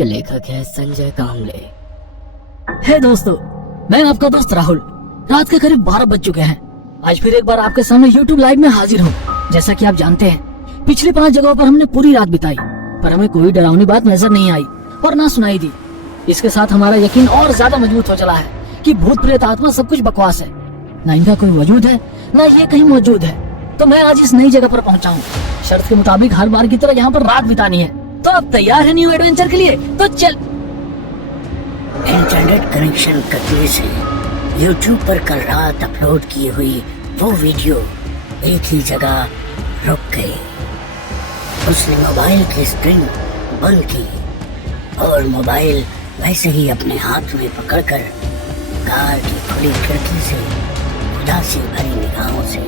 जिसके लेखक है संजय कामले। हे दोस्तों, मैं आपका दोस्त राहुल। रात के करीब 12 बज चुके हैं। आज फिर एक बार आपके सामने YouTube लाइव में हाजिर हूँ। जैसा कि आप जानते हैं, पिछली 5 जगहों पर हमने पूरी रात बिताई, पर हमें कोई डरावनी बात नजर नहीं आई और ना सुनाई दी। इसके साथ हमारा यकीन और ज्यादा मजबूत हो चला है कि भूत प्रेत आत्मा सब कुछ बकवास है, ना इनका कोई वजूद है, ना ये कहीं मौजूद है। तो मैं आज इस नई जगह पर पहुंचा हूँ। शर्त के मुताबिक हर बार की तरह यहाँ पर रात बितानी है। तो आप तैयार है न्यू एडवेंचर के लिए? तो चल। इंटरनेट कनेक्शन कटने से YouTube पर कल रात अपलोड की हुई वो वीडियो एक ही जगह रुक गई। उसने मोबाइल की स्क्रीन बंद की और मोबाइल वैसे ही अपने हाथ में पकड़कर कार की खुली खिड़की से उदासी भरी निगाहों से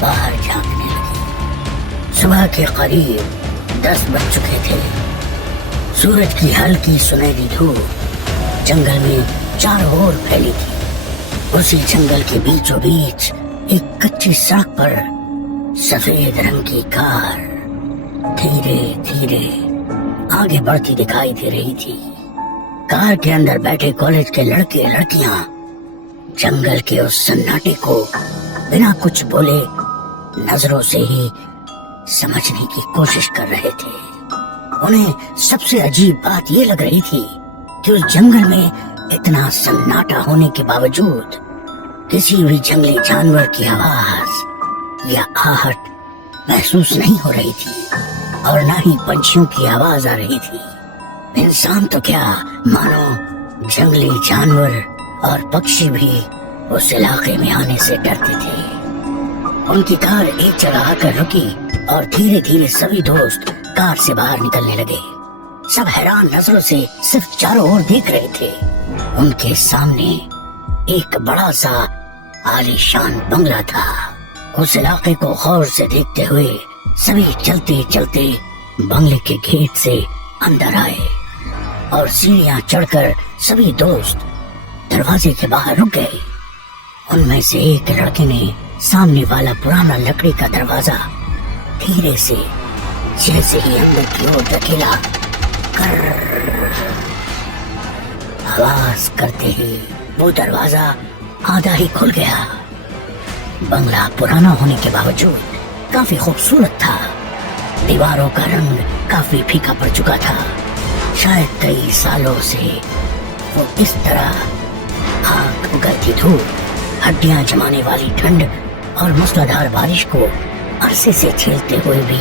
बाहर झांकने लगी। सुबह के करीब 10 बज चुके थे। सूरज की हल्की सुनहरी धूप जंगल में चारों ओर फैली थी। उसी जंगल के बीचों बीच एक कच्ची सड़क पर सफेद रंग की कार धीरे धीरे आगे बढ़ती दिखाई दे रही थी। कार के अंदर बैठे कॉलेज के लड़के लड़कियां जंगल के उस सन्नाटे को बिना कुछ बोले नजरों से ही समझने की कोशिश कर रहे थे। उन्हें सबसे अजीब बात ये लग रही थी कि उस जंगल में इतना सन्नाटा होने के बावजूद किसी भी जंगली जानवर की आवाज या आहट महसूस नहीं हो रही थी और न ही पंछियों की आवाज आ रही थी। इंसान तो क्या, मानो जंगली जानवर और पक्षी भी उस इलाके में आने से डरते थे। उनकी कार एक जगह आकर रुकी और धीरे धीरे सभी दोस्त कार से बाहर निकलने लगे। सब हैरान नजरों से सिर्फ चारों ओर देख रहे थे। उनके सामने एक बड़ा सा आलीशान बंगला था। उस इलाके को गौर से देखते हुए सभी चलते चलते बंगले के गेट से अंदर आए और सीढ़ियां चढ़कर सभी दोस्त दरवाजे के बाहर रुक गए। उनमें से एक लड़के ने सामने वाला पुराना लकड़ी का दरवाजा धीरे से जैसे ही अंदर की ओर धकेला, आवाज करते ही वो दरवाजा आधा ही खुल गया। बंगला पुराना होने के बावजूद काफी खूबसूरत था। दीवारों का रंग काफी फीका पड़ चुका था। शायद कई सालों से वो इस तरह आग उगलती धूप, हड्डियां जमाने वाली ठंड और मूसलाधार बारिश को अरसे से झेलते हुए भी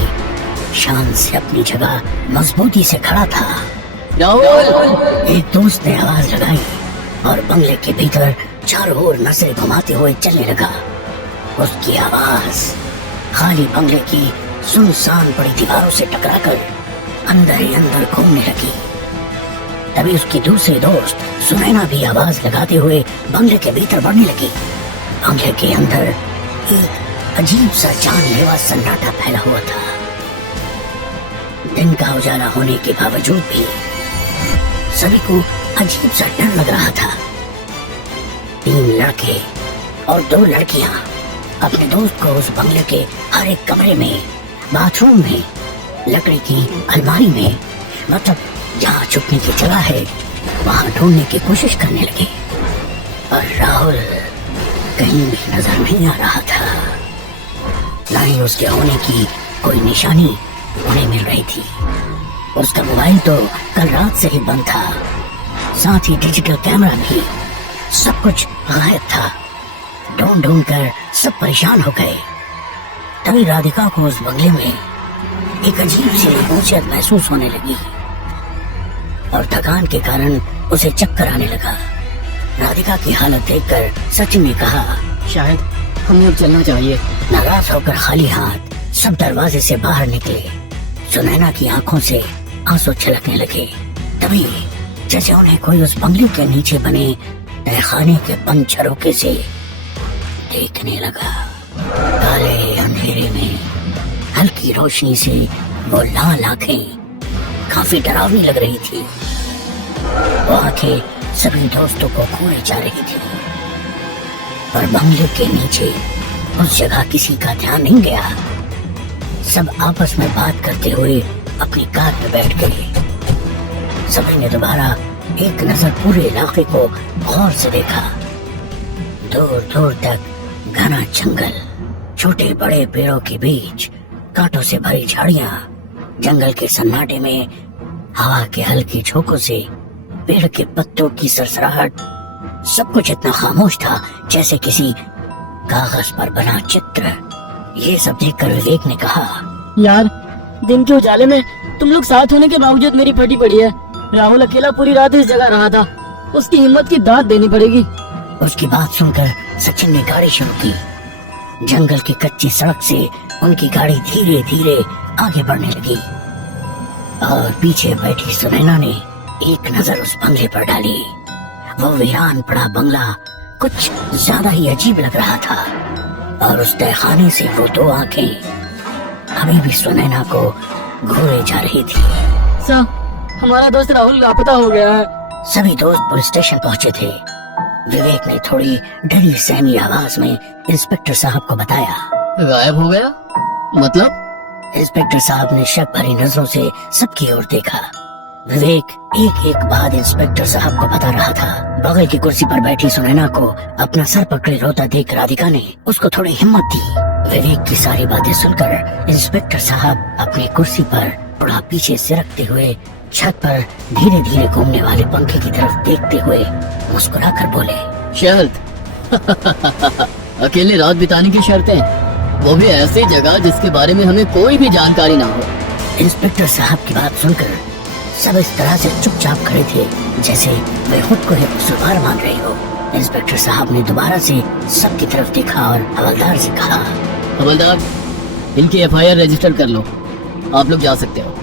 शान से अपनी जगह मजबूती से खड़ा था। एक दोस्त ने आवाज लगाई और बंगले के भीतर चारों ओर नजरें घुमाते हुए चलने लगा। उसकी आवाज खाली बंगले की सुनसान पड़ी दीवारों से टकराकर अंदर ही अंदर घूमने लगी। तभी उसकी दूसरी दोस्त सुनैना भी आवाज लगाते हुए बंगले के भीतर बढ़ने लगी। बंगले के अंदर एक अजीब सा जानलेवा सन्नाटा फैला हुआ था। दिन का उजाला होने के बावजूद भी सभी को अजीब सा डर लग रहा था। 3 लड़के और 2 लड़कियां अपने दोस्त को उस बंगले के हर एक कमरे में, बाथरूम में, लकड़ी की अलमारी में, मतलब जहाँ छुपने की जगह है वहाँ ढूंढने की कोशिश करने लगे। और राहुल कहीं भी नजर नहीं आ रहा था। न ही उसके होने की कोई निशानी उन्हें मिल रही थी। उसका मोबाइल तो कल रात से ही बंद था, साथ ही डिजिटल कैमरा भी। सब कुछ गायब था। ढूंढ ढूंढ कर सब परेशान हो गए। तभी राधिका को उस बंगले में एक अजीब सी बोझियत महसूस होने लगी और थकान के कारण उसे चक्कर आने लगा। राधिका की हालत देखकर सचिन ने कहा, शायद हमें अब चलना चाहिए। नाराज होकर खाली हाथ सब दरवाजे से बाहर निकले। सुनैना की आंखों से आंसू छलकने लगे। तभी जैसे उन्हें कोई उस बंगले के नीचे बने तहखाने के बंद झरोखे से देखने लगा। काले अंधेरे में हल्की रोशनी से वो लाल आंखें काफी डरावनी लग रही थी। वो आंखें सभी दोस्तों को खोए जा रही थी। पर बंगले के नीचे उस जगह किसी का ध्यान नहीं गया। सब आपस में बात करते हुए अपनी कार में बैठ गए। सभी ने दोबारा एक नजर पूरे इलाके को गौर से देखा। दूर दूर तक घना जंगल, छोटे बड़े पेड़ों के बीच कांटों से भरी झाड़ियां, जंगल के सन्नाटे में हवा के हल्के झोंकों से पेड़ के पत्तों की सरसराहट, सब कुछ इतना खामोश था जैसे किसी कागज पर बना चित्र। ये सब देखकर विवेक ने कहा, यार, दिन के उजाले में तुम लोग साथ होने के बावजूद मेरी फटी पड़ी है। राहुल अकेला पूरी रात इस जगह रहा था, उसकी हिम्मत की दाद देनी पड़ेगी। उसकी बात सुनकर सचिन ने गाड़ी शुरू की। जंगल की कच्ची सड़क से उनकी गाड़ी धीरे धीरे आगे बढ़ने लगी और पीछे बैठी सुनैना ने एक नजर उस बंगले पर डाली। वो वीरान पड़ा बंगला कुछ ज्यादा ही अजीब लग रहा था और उस तहखाने से वो दो आंखें अभी भी सुनैना को घूरे जा रही थी। सर, हमारा दोस्त राहुल लापता हो गया है। सभी दोस्त पुलिस स्टेशन पहुंचे थे। विवेक ने थोड़ी डरी सहमी आवाज में इंस्पेक्टर साहब को बताया। गायब हो गया? मतलब? इंस्पेक्टर साहब ने शक भरी नजरों से सबकी ओर देखा। विवेक एक एक बात इंस्पेक्टर साहब को बता रहा था। बगल की कुर्सी पर बैठी सुनैना को अपना सर पकड़े रोता देख राधिका ने उसको थोड़ी हिम्मत दी। विवेक की सारी बातें सुनकर इंस्पेक्टर साहब अपनी कुर्सी पर थोड़ा पीछे सिरकते हुए छत पर धीरे धीरे घूमने वाले पंखे की तरफ देखते हुए मुस्कुराकर बोले, शर्त अकेले रात बिताने की शर्तें, वो भी ऐसी जगह जिसके बारे में हमें कोई भी जानकारी ना हो। इंस्पेक्टर साहब की बात सुनकर सब इस तरह से चुपचाप खड़े थे जैसे वे खुद को ही कसूरवार मान रहे हो। इंस्पेक्टर साहब ने दोबारा से सबकी तरफ देखा और हवलदार से कहा, हवलदार, इनकी FIR रजिस्टर कर लो। आप लोग जा सकते हो।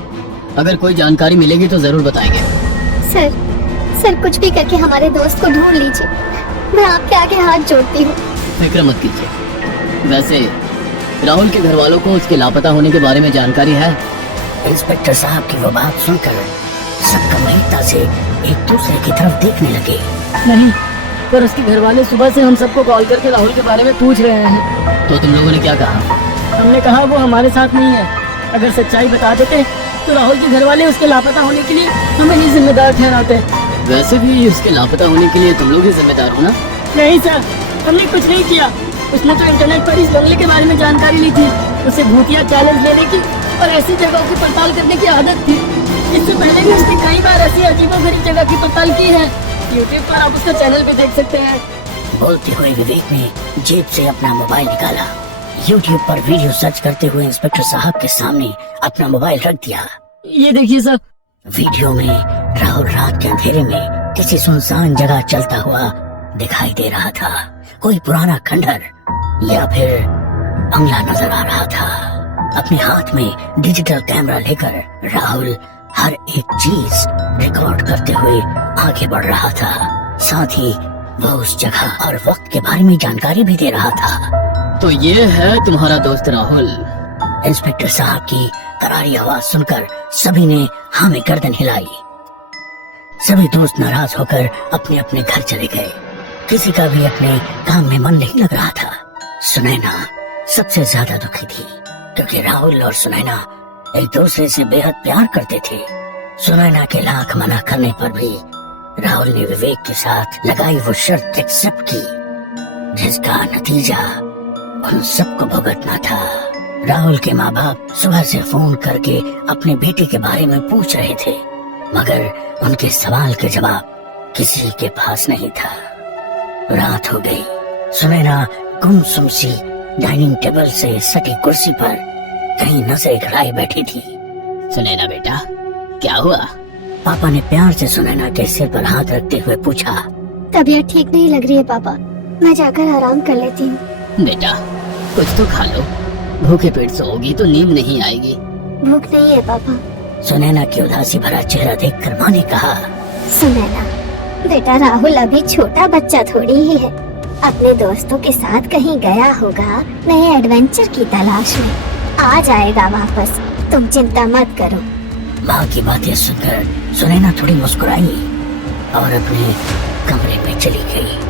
अगर कोई जानकारी मिलेगी तो जरूर बताएंगे। सर, कुछ भी करके हमारे दोस्त को ढूंढ लीजिए। मैं आपके आगे हाथ जोड़ती हूँ। फिक्र मत कीजिए। वैसे राहुल के घर वालों को उसके लापता होने के बारे में जानकारी है? इंस्पेक्टर साहब की वो बात सुनकर सब गंभीरता से एक दूसरे की तरफ देखने लगे। नहीं, पर उसके घर वाले सुबह से हम सबको कॉल करके राहुल के बारे में पूछ रहे हैं। तो तुम लोगों ने क्या कहा? हमने कहा वो हमारे साथ नहीं है। अगर सच्चाई बता देते तो राहुल के घर वाले उसके लापता होने के लिए हमें ही जिम्मेदार ठहराते। वैसे भी उसके लापता होने के लिए तुम लोग ही जिम्मेदार हो ना? नहीं सर, हमने कुछ नहीं किया। उसने तो इंटरनेट पर इस बंगले के बारे में जानकारी ली थी। उसे भूतिया चैलेंज लेने की और ऐसी जगहों की पड़ताल करने की आदत थी। इससे पहले भी उसने कई बार ऐसी अजीबोगरीब जगह की पड़ताल की है। यूट्यूब पर आप उसका चैनल भी देख सकते हैं। बोलते हुए विवेक ने जेब से अपना मोबाइल निकाला। यूट्यूब पर वीडियो सर्च करते हुए इंस्पेक्टर साहब के सामने अपना मोबाइल रख दिया। ये देखिए सर। वीडियो में राहुल रात के अंधेरे में किसी सुनसान जगह चलता हुआ दिखाई दे रहा था। कोई पुराना खंडर या फिर बंगला नजर आ रहा था। अपने हाथ में डिजिटल कैमरा लेकर राहुल हर एक चीज रिकॉर्ड करते हुए आगे बढ़ रहा था। साथ ही वह उस जगह और वक्त के बारे में जानकारी भी दे रहा था। तो ये है तुम्हारा दोस्त राहुल। इंस्पेक्टर साहब की करारी आवाज सुनकर सभी ने हाँ में गर्दन हिलाई। सभी दोस्त नाराज होकर अपने अपने घर चले गए। किसी का भी अपने काम में मन नहीं लग रहा था। सुनैना सबसे ज्यादा दुखी थी क्योंकि राहुल और सुनैना एक दूसरे से बेहद प्यार करते थे। सुनैना के लाख मना करने पर भी राहुल ने विवेक के साथ लगाई वो शर्त एक्सेप्ट की, जिसका नतीजा उन सबको भुगतना था। राहुल के माँ बाप सुबह से फोन करके अपने बेटे के बारे में पूछ रहे थे, मगर उनके सवाल के जवाब किसी के पास नहीं था। रात हो गई। सुनैना गुमसुम सी डाइनिंग टेबल से सटी कुर्सी पर कहीं नजरें गड़ाए बैठी थी। सुनैना बेटा, क्या हुआ? पापा ने प्यार से सुनैना के सिर पर हाथ रखते हुए पूछा। तबीयत ठीक नहीं लग रही है पापा, मैं जाकर आराम कर लेती हूँ। बेटा, कुछ तो खा लो। भूखे पेट सोओगी तो नींद नहीं आएगी। भूख नहीं है पापा। सुनैना की उदासी भरा चेहरा देखकर माँ ने कहा, सुनैना बेटा, राहुल अभी छोटा बच्चा थोड़ी ही है। अपने दोस्तों के साथ कहीं गया होगा नए एडवेंचर की तलाश में। आ जाएगा वापस, तुम चिंता मत करो। माँ की बातें सुनकर सुनैना थोड़ी मुस्कुराई और अपने कमरे में चली गई।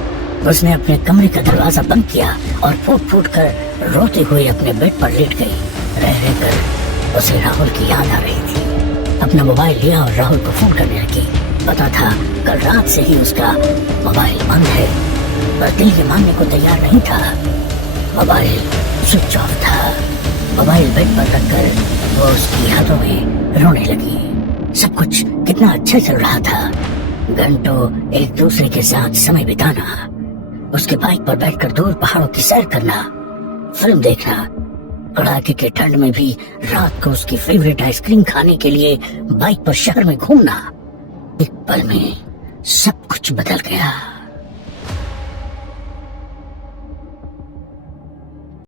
उसने अपने कमरे का दरवाजा बंद किया और फूट फूट कर रोते हुए अपने बेड पर लेट गई। रह रहकर उसे राहुल की याद आ रही थी। अब अपना मोबाइल लिया और राहुल को फोन करने लगी। पता था कल रात से ही उसका मोबाइल बंद है, पर दिल ये मानने को तैयार नहीं था। मोबाइल स्विच ऑफ था। मोबाइल बेड पर रखकर वो उसकी हाथों में रोने लगी। सब कुछ कितना अच्छा चल रहा था। घंटों एक दूसरे के साथ समय बिताना, उसके बाइक पर बैठकर दूर पहाड़ों की सैर करना, फिल्म देखना, कड़ाके के ठंड में भी रात को उसकी फेवरेट आइसक्रीम खाने के लिए बाइक पर शहर में घूमना। एक पल में सब कुछ बदल गया।